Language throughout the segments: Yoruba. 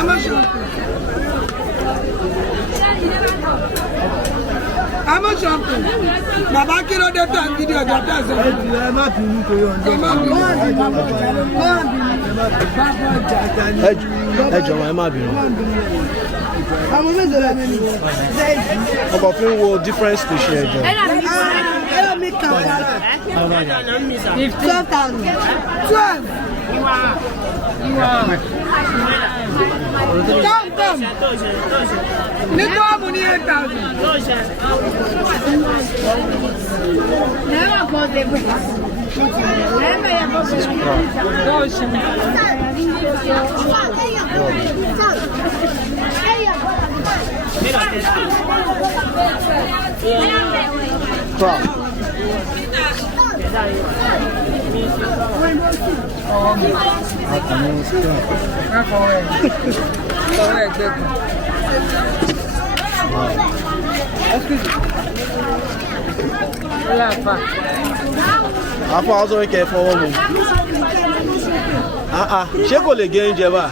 How much? How much? Baba kilo de tan video de ta se. Ẹ má bínú ko yo nje. Ẹ jọ̀wọ́ ẹ má bínú. Àwọn mẹ́jọ la mi ni. Ọkọ fún wo different species ẹ jọ. Ẹ mi kan para. 12,000. 12. Come. Nito mo ni 8,000. Never go there. Àfọ àwọn sọ̀rọ̀ kẹ́ fọwọ́ mu. Ṣé kò lè gé oúnjẹ bá?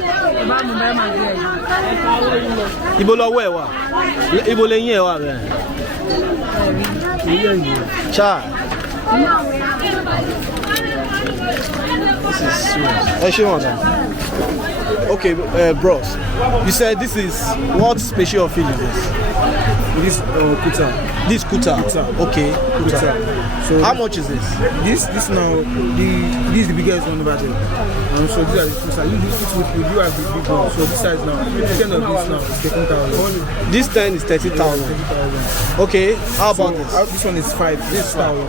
Ibo lọ́wọ́ ẹ̀ wà? Ibo lè yín ẹ̀ wà bẹ́ẹ̀? Ṣá. This is serious. Ẹ ṣé wọn dà. Okay, bros. You said this is what special of fish is this? This kuta. This kuta. Okay, kuta. So how much is this? This now this is the biggest one over there. So these are the kuta. You do have the big one. So this size now, 10 of this now is 13,000. This 10 is 30,000. Okay, how about this? This one is 5. This 1,000.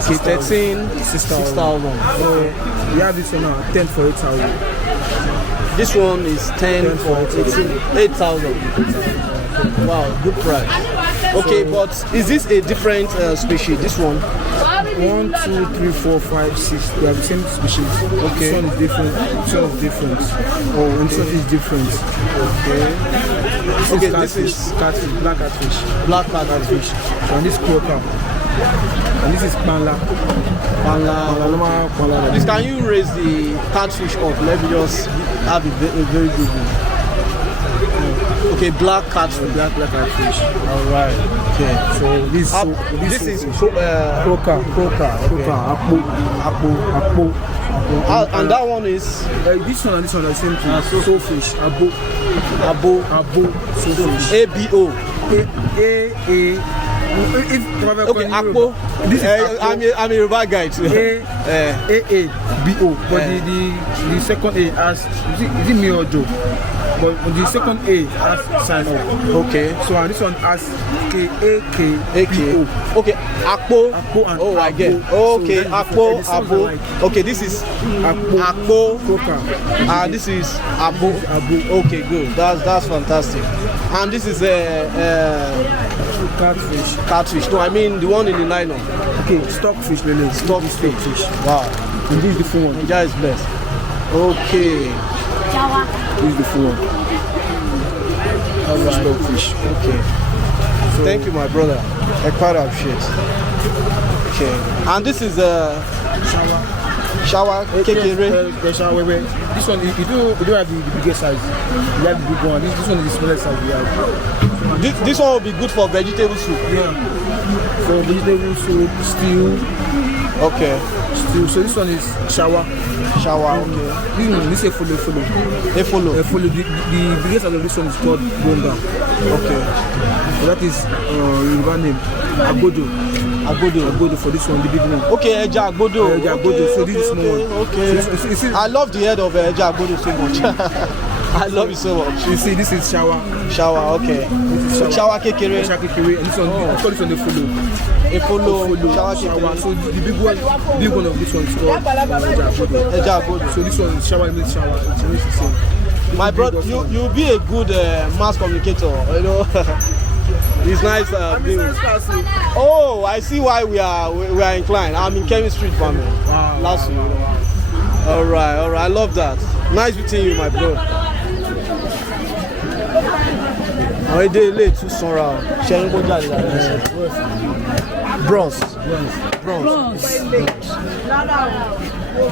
Okay, 13, 6,000. So we have this one now 10 for 8,000. This one is 10 for 8,000. Wow, good price. Okay, so, but is this a different species? This one? 1, 2, 3, 4, 5, 6. They are the same species. Okay. This one is different. This one is different. Oh, and this one is different. Okay. This is catfish, black catfish. Black catfish. And this is croaker. And this is panla. Please, can you raise the catfish up? Let me just have a very good one. Okay, black catfish. Black catfish. All right. Okay. So this is croaker. Akpo. And that one is this one and this one are the same thing. Soulfish. Abo. Soulfish. ABO. Okay, Akpo. This is I'm a Yoruba guy too. AABO. But the second A has is it me or Joe? But the second A has sign up. Okay. So and this one has KAKBO. Okay, Akpo. And oh, I get. Okay, so Akpo, Abo. Like, okay, this is Akpo. And this is Abo. Okay, good. That's fantastic. And this is catfish. No, I mean the one in the nylon. Okay, stockfish, Lele. Stockfish. Wow. And this is the full one. That is blessed. Okay. This is the full one. Alright. Stockfish. Okay. So, thank you, my brother. I quite appreciate. Okay. And this is shower kekere. This one you do have the biggest size. You have the big one. This one is the smallest size we have. This one will be good for vegetable soup. Yeah. For vegetable soup, stew. Okay. Stew. So this one is shower. Okay. This is follow. The biggest size of this one is called bonga. Okay. So that is Yoruba name. Agbodo for this one, the big one. Okay, Eja Agbodo. Okay, so this is small one. Okay. So, I love the head of Eja Agbodo so much. I love it so much. You see, this is shower. Okay. This is shower kekere. And this one, I call this one the follow. Shower kekere. So the big one of this one is called Eja Agbodo. So this one is shower means shower. It means the same. My brother, you'll be a good mass communicator, you know. It's nice. Oh, I see why we are inclined. I'm in chemistry department. Wow. Last year. All right. I love that. Nice meeting you, my bro. Àwọn èdè ilé tún sanra o. Ṣé ń kó jáde lára?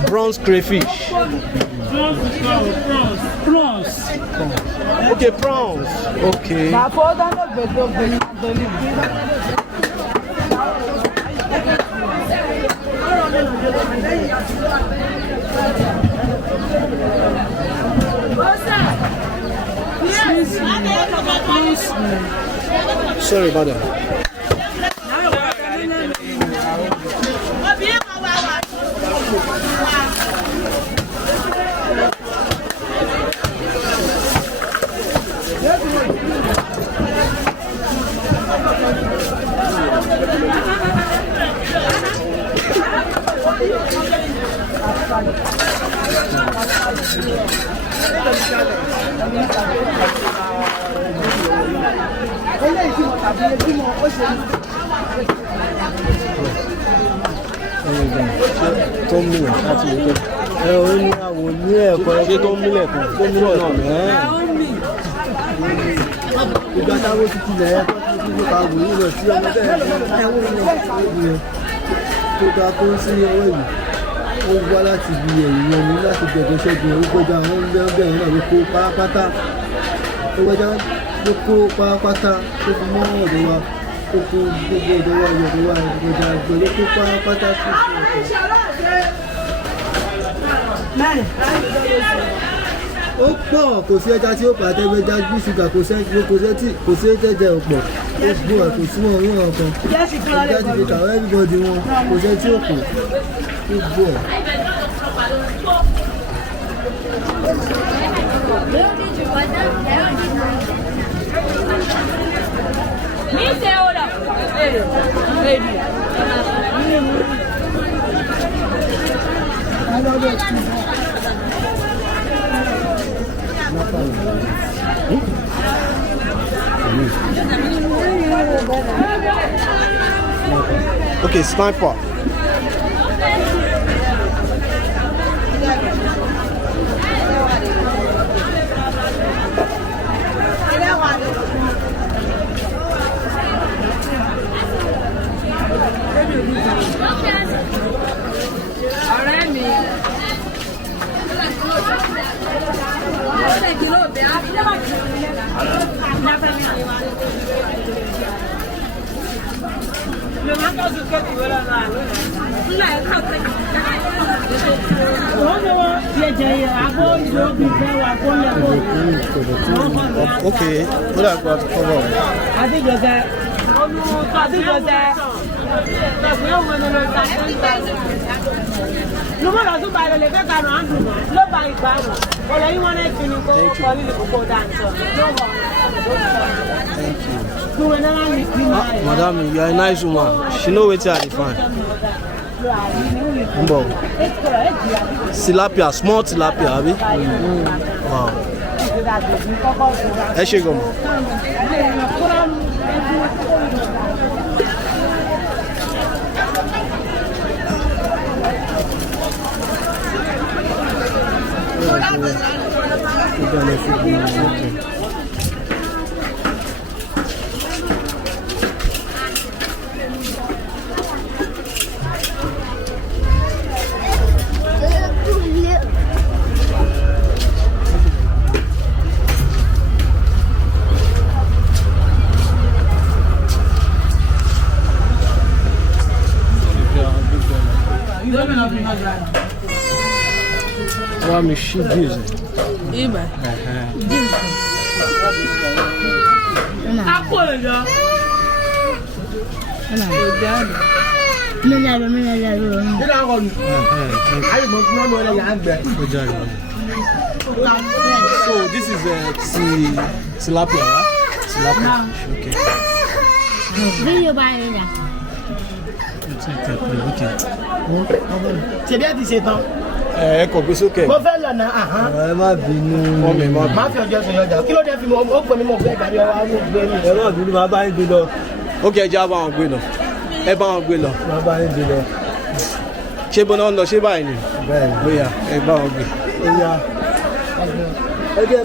Bronze crayfish. Prawns. Okay, prawns. Okay. Sorry about that. Tó ń mílẹ̀ láti ìwé tó. Ó ní àwọn ní ẹ̀kọ́ ṣé tó ń mílẹ̀ kan tó ń mílẹ̀ náà. Ìgbà táwọn ti tilẹ̀ ẹ̀ tó ti fi pa wòye lọ sí ọmọ bẹ́ẹ̀ ni tó ga tó ń sí ọwọ́ ìlú. Ó wá láti ibi ẹ̀yìn ọmọ láti gbẹ̀gbẹ̀ ṣẹ́gun ó gbọ́dọ̀ àwọn bẹ́ẹ̀ náà ló kó pátápátá. Ó gbọ́dọ̀ ló kó pátápátá tó fi mọ́ ọ̀dọ̀ wa. Ó kó gbogbo ọ̀dọ̀ wa ọ̀dọ̀ wa ìgbọ̀dọ̀ àgbẹ̀ ló kó pátápátá tó fi ọ̀dọ̀. Ó pọ̀ kò sí ẹja tí ó pa àtẹ́gbẹ́já bí ṣúgà kò sí ẹ̀jẹ̀ ọ̀pọ̀ ó gbọ́ ẹ̀ kò sí wọn orí wọn kan ẹja ti fi kàwé everybody wọn kò sí tí ó kù ó gbọ́ ẹ̀. Okay, sniper. Okay, what I've got to cover. I think you're there. Madam, you are a nice woman. She know where to find. Tilapia, small tilapia, abi? Wow. Ẹ ṣé gan. Wá mi ṣí díìsì. Ibà. Akọ̀lọ̀. So this is tilapia, right? Tilapia. Okay. Video by it. Okay. C'est bien 17 ans. Ẹ kò gbé sókè. Mo fẹ́ lọ náà. Ẹ má bínú. Má fi ọjọ́ sọ yọjà. Kí ló dé fi mọ̀ ó pè mí mọ̀ fẹ́ gàdí ọwọ́ àwọn ògbé mi. Ẹ má bínú, máa bá yín gbé lọ. Okay, ẹ já bá wọn gbé lọ. Ẹ bá wọn gbé lọ. Má bá yín gbé lọ. Ṣé bọ́n náà ń lọ ṣé báyìí ni? Bẹ́ẹ̀ni. Bóyá ẹ bá wọn gbé. Ó yá. Ẹ jẹ́